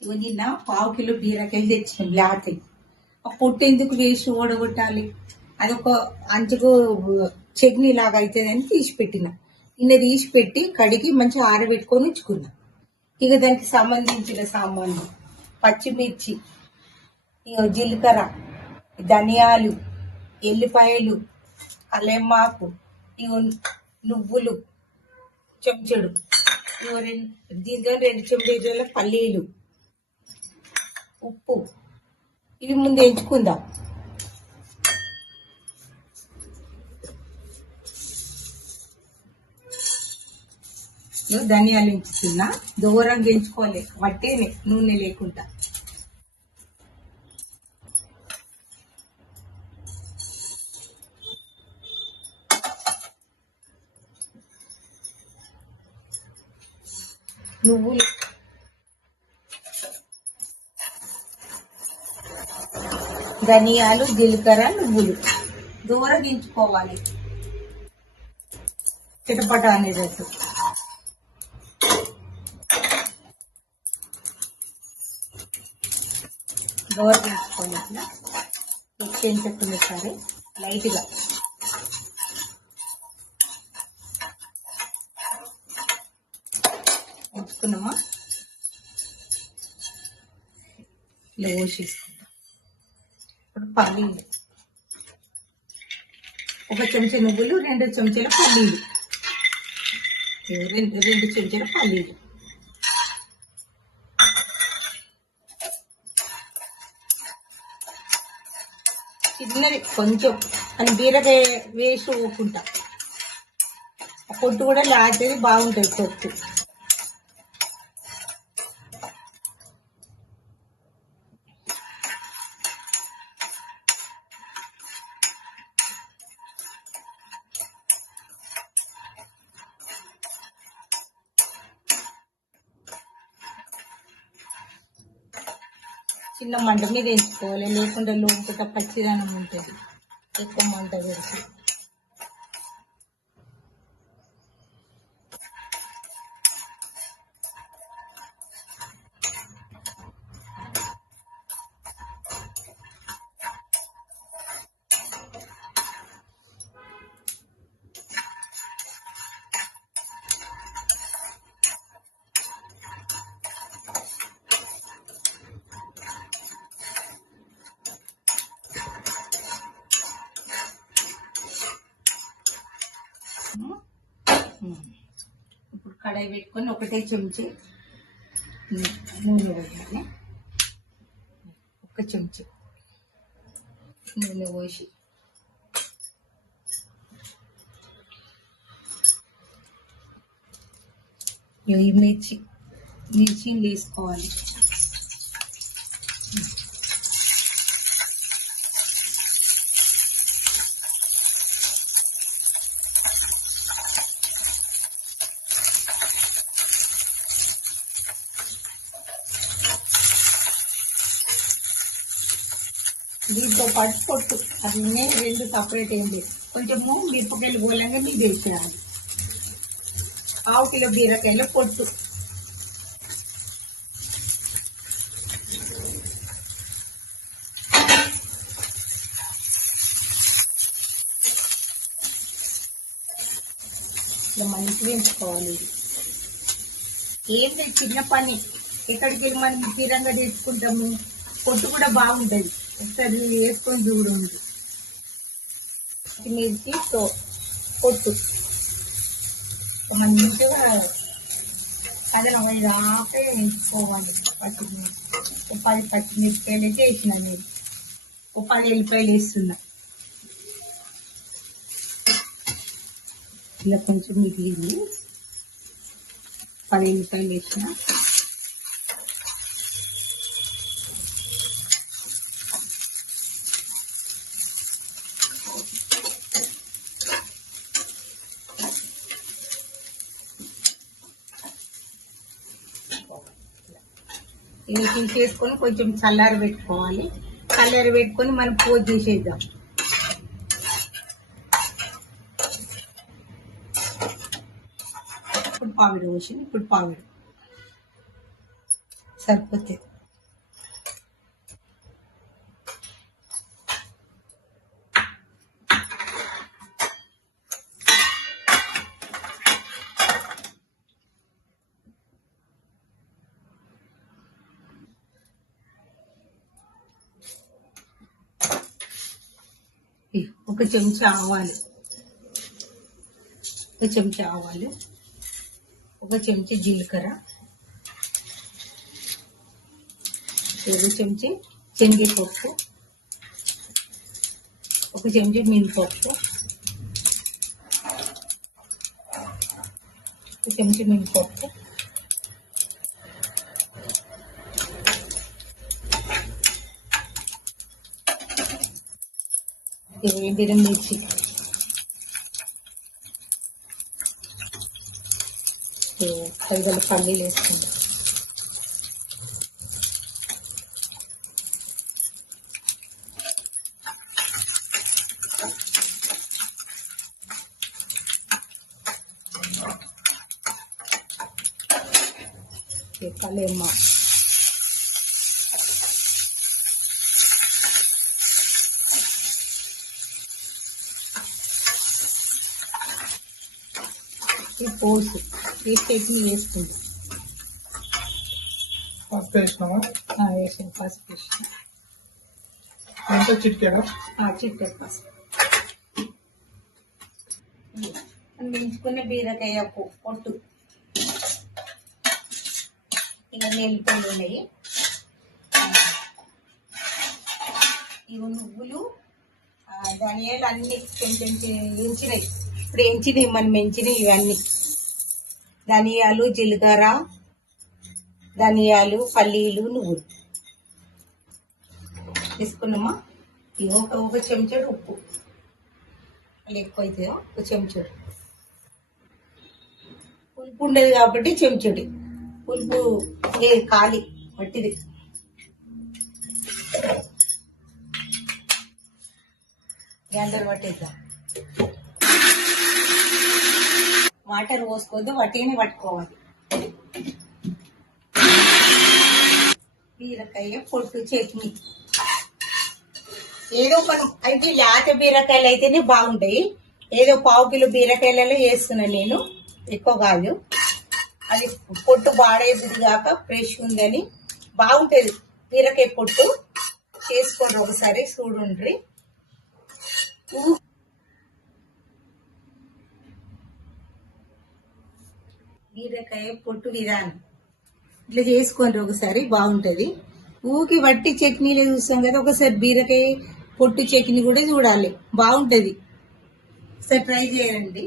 ఇగో నిన్న 1/2 కిలో బీరకాయలు తెచ్చిన బ్లాక్. ఆ పొట్టు ఎందుకు వేసి ఓడగొట్టాలి, అదొక అంచుకు చట్నీ లాగా అవుతుందని తీసి పెట్టిన. నిన్న తీసి పెట్టి కడిగి మంచిగా ఆరబెట్టుకొని ఉంచుకున్నా. ఇక దానికి సంబంధించిన సామాన్లు: పచ్చిమిర్చి, ఇక జీలకర్ర, ధనియాలు, ఎల్లిపాయలు, కలెమ్మాకు, ఇక నువ్వులు చెంచాడు, దీంతో 2 చెంచాల పల్లీలు, ఉప్పు. ఇవి ముందు ఎంచుకుందాం. ధనియాలు ఎంచుకున్నా, దూరంగా ఎంచుకోవాలి, వట్టేనే నూనె లేకుండా. నువ్వులు, ధనియాలు, జీలకర్ర, నువ్వులు దూరం దించుకోవాలి, చిటపట అనేటట్టు. దూరం దించుకోవాలి. ఇట్లా పెంచుకున్న సరే లైట్గా. ఉంచుకున్నామా, ఇలా పోసేసుకుంటాం. ఇప్పుడు పల్లీలు, 1 చెంచా నువ్వులు, 2 చెంచాల పల్లీలు, 2 చెంచాల పల్లీలు. చిన్నది కొంచెం అని బీరకాయ వేసి ఊపుకుంటా. పొట్టు కూడా లాంటిది బాగుంటుంది పొట్టు. చిన్న మంట మీద వేసుకోవాలి, లేకుండా లోపల పచ్చిదనం ఉంటుంది. ఎక్కువ మంట పెడితే ఇప్పుడు కడాయి పెట్టుకొని 1 చెంచా నూనె వేయాలి. 1 చెంచా నూనె పోసి ఈ మిర్చిని వేసుకోవాలి. దీంతో పాటు పొట్టు అన్నీ 2 సపరేట్ అయింది. కొంచెము మిరపకాయలు గోలంగా మీద వేసేయాలి. 1/2 కిలో బీరకాయల పొట్టు. ఇట్లా మంచిగా వేసుకోవాలి. ఏంటి చిన్న పని, ఎక్కడికి వెళ్ళి మనం తీరంగా తెచ్చుకుంటాము. పొట్టు కూడా బాగుంటుంది, ఒకసారి వేసుకొని చూడండి. మిర్చి పొట్టు మంచిగా అది ఆపే వేసుకోవాలి. పచ్చిమిర్చి 10 పచ్చిమిరపకాయలు అయితే వేసిన, నేను 10 ఎల్లిపాయలు వేస్తున్నా. ఇలా కొంచెం మిగిలింది, 10 ఎల్లిపాయలు వేసిన. ఇవి తీసేసుకొని కొంచెం చల్లారి పెట్టుకోవాలి. చల్లారి పెట్టుకొని మనం పోపు చేసేద్దాం. ఇప్పుడు పావిడి పోసింది. ఇప్పుడు పావిడి సరిపోతుంది. ఒక చెంచా ఆవాలు, ఒక చెంచా ఆవాలు, ఒక చెంచా జీలకర్ర, ఒక చెంచా శనగపప్పు, ఒక చెంచా మినపప్పు, ఒక చెంచా మినపప్పు, ఎండిన మిర్చి, ఐదు పల్లీలు వేసుకుంటాం. కలేమా, ఈ పోసు ఈ చట్నీ వేసుకుంటాం. పసుపు వేసినామా? వేసాం, పసుపు వేసాం. ఎంత చిటికెడు? చిట్టెడు పసుపు. వేయించుకున్న బీరకాయ పొట్టు, ఇంకా నెల్లిపాయలు ఉన్నాయి. ఇవి నువ్వులు, ధనియాలు అన్ని కొంచెం ఎంచినాయి. ఇప్పుడు ఎంచినాయి, మనం ఎంచినాయి ఇవన్నీ. ధనియాలు, జీలకర్ర, ధనియాలు, పల్లీలు, నువ్వులు తీసుకున్నామా. ఒక చెంచాడు ఉప్పు, మళ్ళీ ఎక్కువ అవుతుంది, ఒక చెంచాడు. పులుపు ఉండదు కాబట్టి చెంచాడు. పులుపు కాలి మట్టిది. గ్రైండర్ పట్టేద్దాం. వాటర్ పోసుకోవద్దు, వట్టిగానే పట్టుకోవాలి. బీరకాయ పొట్టు చట్నీ ఏదో మనం అయితే లేత బీరకాయలు అయితేనే బాగుంటాయి. ఏదో 1/2 కిలో బీరకాయలలో వేస్తున్నా నేను, ఎక్కువ కాదు. అది పొట్టు బాడేది కాక ఫ్రెష్ ఉందని బాగుంటుంది. బీరకాయ పొట్టు చేసుకోండి ఒకసారి, చూడండి. బీరకాయ పొట్టు విధానం ఇట్లా చేసుకోండి ఒకసారి, బాగుంటది. ఊకి వట్టి చట్నీలే చూస్తాం కదా, ఒకసారి బీరకాయ పొట్టు చట్నీ కూడా చూడాలి, బాగుంటది. ఒకసారి ట్రై చేయండి.